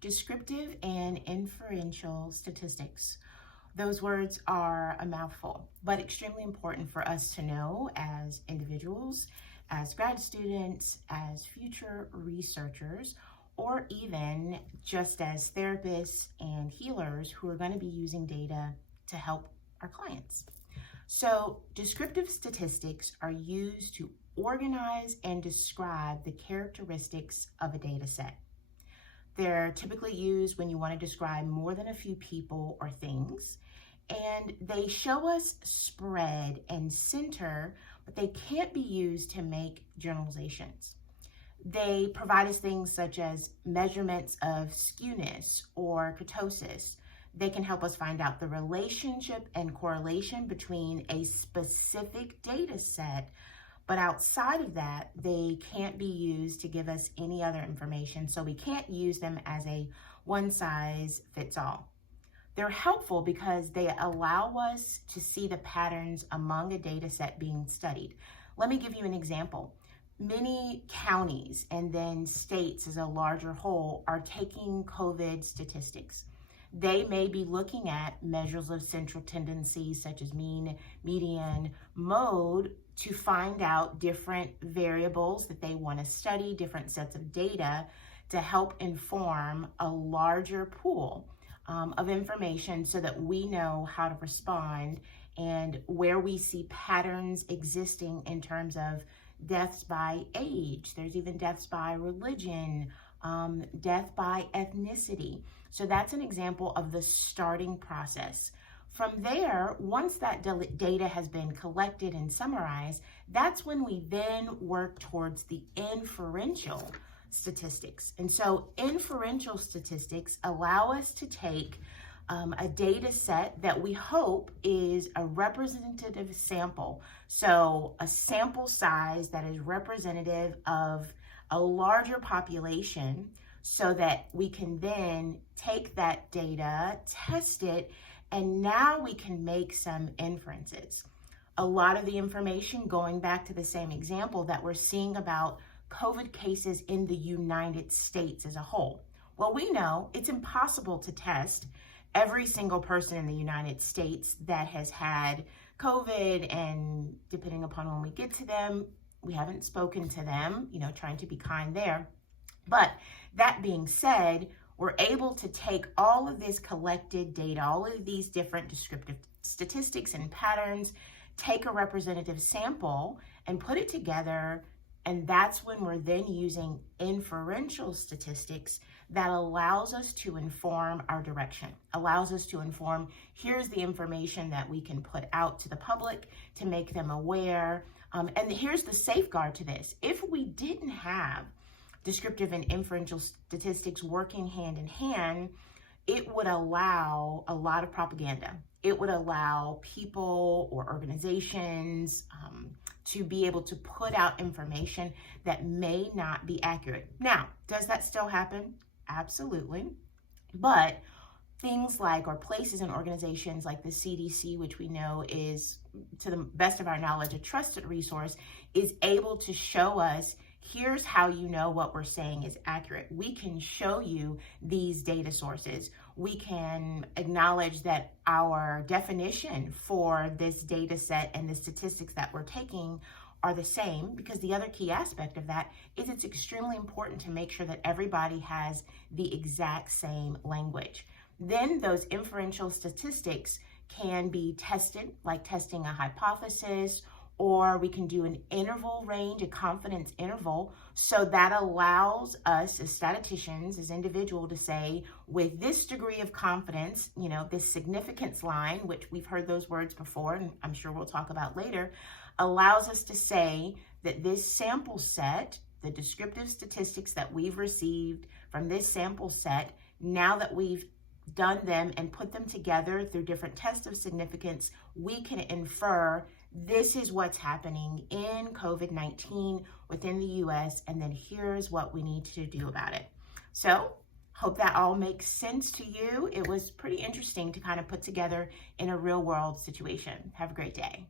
Descriptive and inferential statistics. Those words are a mouthful, but extremely important for us to know as individuals, as grad students, as future researchers, or even just as therapists and healers who are going to be using data to help our clients. So, descriptive statistics are used to organize and describe the characteristics of a data set. They're typically used when you want to describe more than a few people or things, and they show us spread and center, but they can't be used to make generalizations. They provide us things such as measurements of skewness or kurtosis. They can help us find out the relationship and correlation between a specific data set, but outside of that, they can't be used to give us any other information, so we can't use them as a one-size-fits-all. They're helpful because they allow us to see the patterns among a data set being studied. Let me give you an example. Many counties and then states as a larger whole are taking COVID statistics. They may be looking at measures of central tendencies such as mean, median, mode to find out different variables that they want to study, different sets of data to help inform a larger pool of information so that we know how to respond and where we see patterns existing in terms of deaths by age. There's even deaths by religion, death by ethnicity. So that's an example of the starting process. From there, once that data has been collected and summarized, that's when we then work towards the inferential statistics. And so inferential statistics allow us to take a data set that we hope is a representative sample. So a sample size that is representative of a larger population so that we can then take that data, test it, and now we can make some inferences. A lot of the information, going back to the same example that we're seeing about COVID cases in the United States as a whole. Well, we know it's impossible to test every single person in the United States that has had COVID, and depending upon when we get to them, we haven't spoken to them, trying to be kind there. But that being said, we're able to take all of this collected data, all of these different descriptive statistics and patterns, take a representative sample and put it together. And that's when we're then using inferential statistics that allows us to inform our direction, allows us to inform, here's the information that we can put out to the public to make them aware. And here's the safeguard to this. If we didn't have descriptive and inferential statistics working hand in hand, it would allow a lot of propaganda. It would allow people or organizations to be able to put out information that may not be accurate. Now, does that still happen? Absolutely. But things like, or places and organizations like the CDC, which we know is, to the best of our knowledge, a trusted resource, is able to show us, here's how you know what we're saying is accurate. We can show you these data sources. We can acknowledge that our definition for this data set and the statistics that we're taking are the same, because the other key aspect of that is it's extremely important to make sure that everybody has the exact same language. Then those inferential statistics can be tested, like testing a hypothesis, or we can do an interval range, a confidence interval. So that allows us as statisticians, as individuals, to say, with this degree of confidence, this significance line, which we've heard those words before, and I'm sure we'll talk about later, allows us to say that this sample set, the descriptive statistics that we've received from this sample set, now that we've done them and put them together through different tests of significance, we can infer this is what's happening in COVID-19 within the US, and then here's what we need to do about it. So, hope that all makes sense to you. It was pretty interesting to kind of put together in a real world situation. Have a great day.